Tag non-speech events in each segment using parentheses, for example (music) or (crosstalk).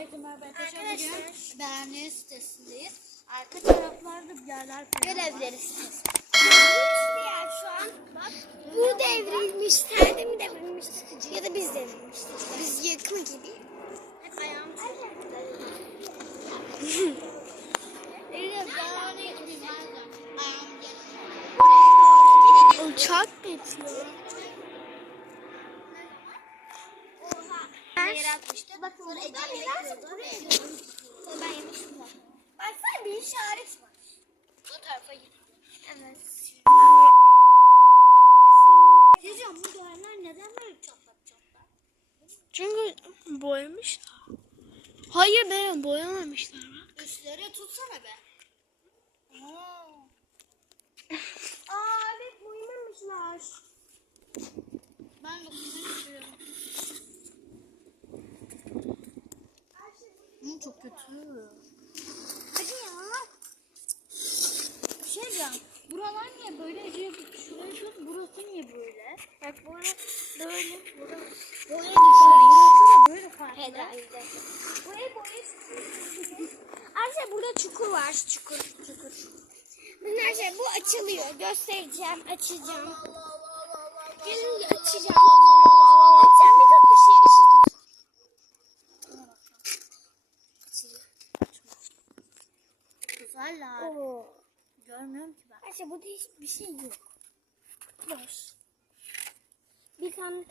Herkese merhaba arkadaşlar. Bugün Beğenli sitesindeyiz. Arka taraflarda bir yerler falan. Görevleri sitesi. Yer şu an. Bak. Bu devrilmiş. Serde mi devrilmiş? Ya da biz devrilmiştik. Biz yakın gibi. Hep ayağım. Eyle beğenli gibi nerede? Ayağım Uçak geçiyor. Bir yere bir yemek buraya. Sonra ben yemiştim zaten. Baksana bir işaret var. Bu tarafa git. Evet. Diyeceğim bu duvarlar neden böyle çatlak çatlak? Çünkü boyamışlar. Hayır be boyamamışlar. bak. Üstleri tutsana be. Aa evet boyamamışlar. Ben dokunmak istiyorum. Çok kötü. Hadi ya. Bir şey diyeceğim. Buralar niye böyle? Şurayı tut. Burası niye böyle? Bak burası böyle. Burası. Boya düşüyor. Burası da böyle farklı. Herhalde. Buraya boya Ayrıca burada çukur var. Çukur. Çukur. Arkadaşlar bu açılıyor. Göstereceğim. Açacağım. Gelin açacağım. Açacağım bir tek bir şey ışık. Güzeller. Oo. Görmüyorum ki ben. Arkadaşlar burada hiçbir şey yok. Boş. Bir tane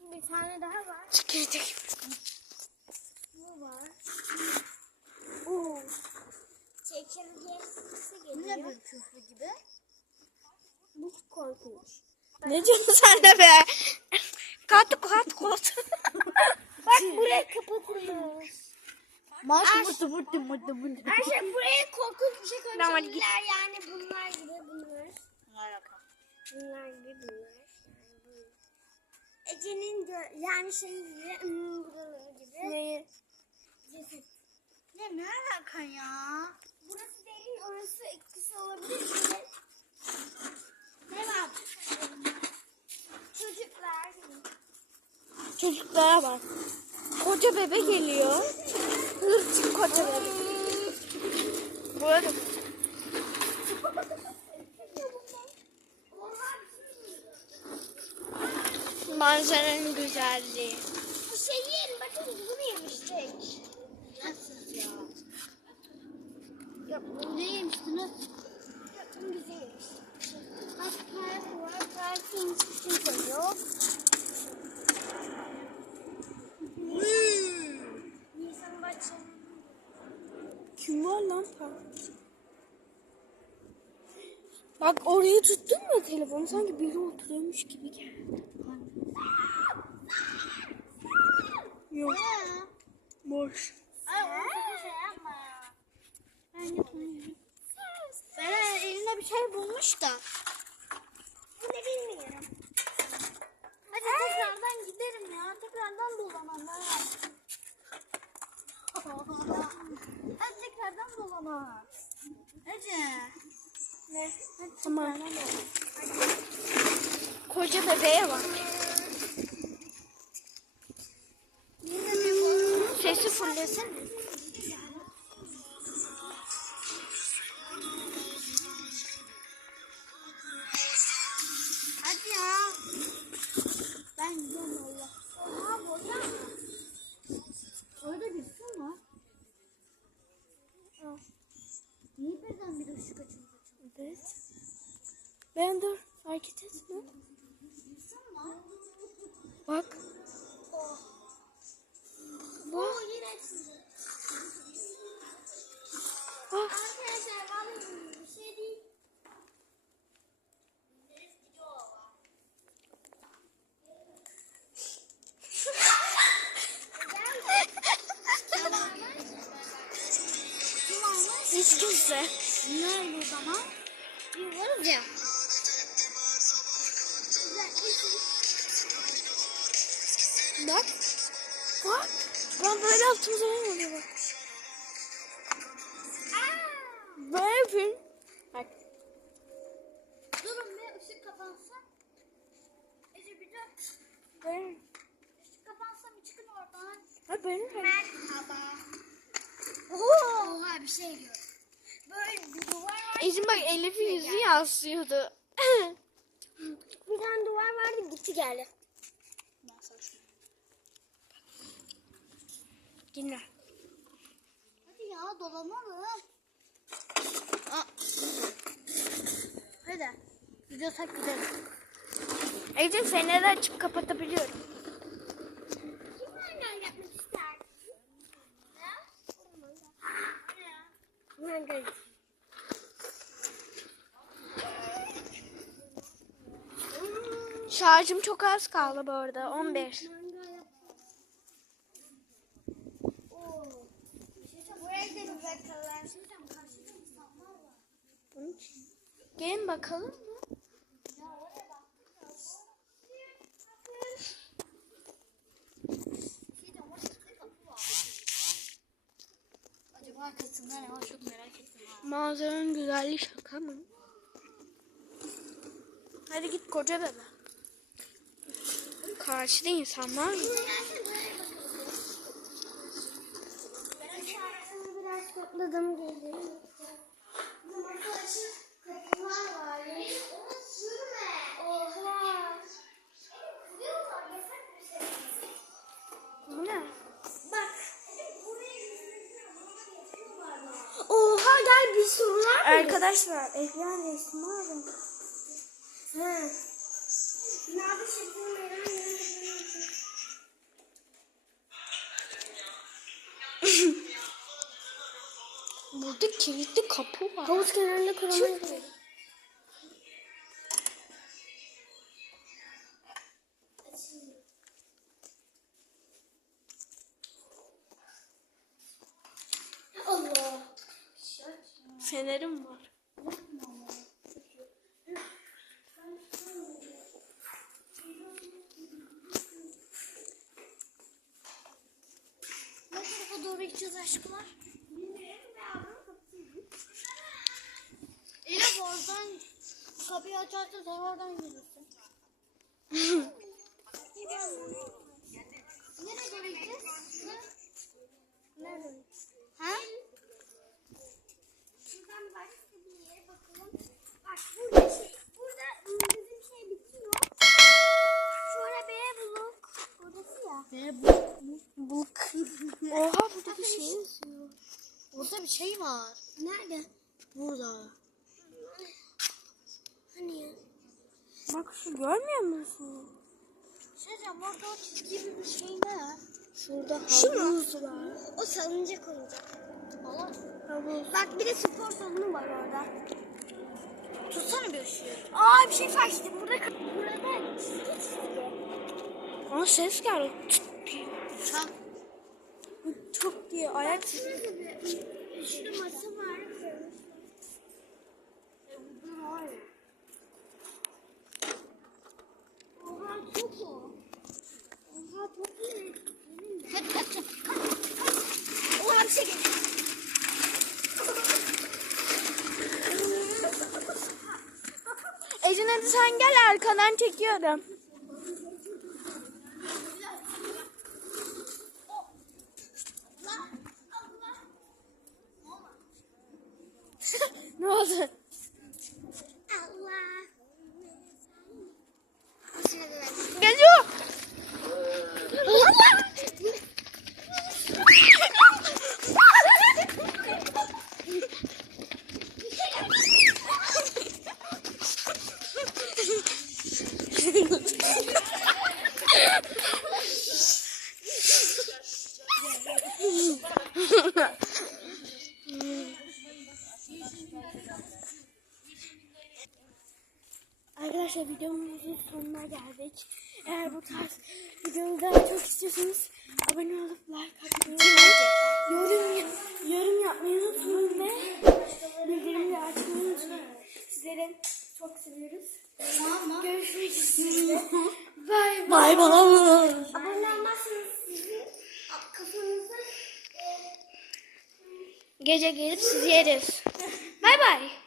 bir tane daha var. Çekirdek. Bu var. Oo. Çekirgesi Bu ne geliyor. böyle küflü gibi? Bu korkunç. Ne diyorsun sen de be? Kat kat kat. Bak buraya kapatılmış. Martı mıtı mıtı mıtı mıtı. Ayşe buraya korkunç bir şey Tamam, hadi git. koymuşlar yani bunlar gibi bunlar. Harika. Bunlar gibi bunlar. Yani bunlar. Ece'nin yani şey gibi hmm, buraları gibi. Ceset. Ne ne alaka ya? Burası derin orası etkisi olabilir mi? Devam. Çocuklar. Çocuklara bak. Koca bebe geliyor. Hırçın koca bebe. Böyle. Manzaranın güzelliği. Bu şeyin bakın bunu yemiştik. Nasıl ya? Ya bu ne yemiştiniz? Bunu güzel yemiştik. Bak park var. Parkın hiçbir şey de yok. Nisan bahçe. Kim var lan? Bak orayı tuttun mu telefonu? Sanki biri oturuyormuş gibi geldi. Yok. Boş. Beren eline bir şey bulmuş da. Bu ne bilmiyorum. Hadi tekrardan giderim ya. Tekrardan dolamam ben. (laughs) Hadi tekrardan dolamam. Ece. Ne? Tamam. Koca bebeğe bak. Sesi fullesene. Ben dur. Hareket etme. Bak. Çizim. Bak. Arkadaşlar vallahi bir şey değil. Hiç kimse. Nerede o zaman? Biz varız ya. Bak. Bak. Ben böyle yaptığım zaman oluyor bak. Böyle yapayım. Bak. Durun bir ışık kapansa. Ece bir dur. Böyle. Işık kapansa bir çıkın oradan. Ha benim. Merhaba. Oha bir şey diyor. Böyle bir duvar var. Ecim bak Elif'in yüzü yansıyordu. Bir tane duvar vardı gitti geldi. Dinle. Hadi ya dolanalım. Aa. Hadi. Video tak gidelim. Ecim feneri açıp kapatabiliyorum. Kim mangal yapmak ister? Mangal. Şarjım çok az kaldı bu arada. 15. Buraya da bir bakalım. Gelin bakalım mı? Acaba arkasında ne var çok merak ettim. Manzaranın güzelliği şaka mı? Hadi git koca bebe. Karşıda insanlar mı? Biraz topladım geldim. Gel bir sorular mı? Arkadaşlar ekran resmi alın. He. Burada kilitli kapı var. Havuz kenarında kuramayı Fenerim var. Ne tarafa doğru gideceğiz aşklar? Elif oradan kapıyı açarsa sen oradan yürürsün. (laughs) Nereye doğru gideceğiz? Nerede? Ha? Şuradan başka bir yere bakalım. Bak burada şey, burada bizim şey bitiyor. Şöyle bir blok. Orası ya. Ne bu? Bulk. Oha burada bir şey yazıyor. Burada bir şey var. Nerede? Burada. Hani ya? Bak şu görmüyor musun? Şey diyeceğim orada o çizgi gibi bir şey ne? Şurada havuz var. O salıncak olacak. Allah. Havuz. Bak bir de spor salonu var orada. Tutsana bir ışığı. Aa bir şey fark ettim. Burada, burada çizgi çizgi. Ama ses geldi. Çak. Çok diye ayak bir şurada masa var. Oha çok o. Oha çok iyi. Hadi kaç kaç. Oha bir şey geldi. Ecin hadi sen gel arkadan çekiyorum. (laughs) ne oldu? Allah. Geliyor. Arkadaşlar videomuzun sonuna geldik. Eğer bu tarz videoları daha çok istiyorsanız abone olup like atmayı. Yorum, yorum yapmayı unutmayın ve bildirimleri açmayı unutmayın. Sizleri çok seviyoruz. Görüşmek üzere. Bye bye. Gece gelip sizi yeriz. Bye bye.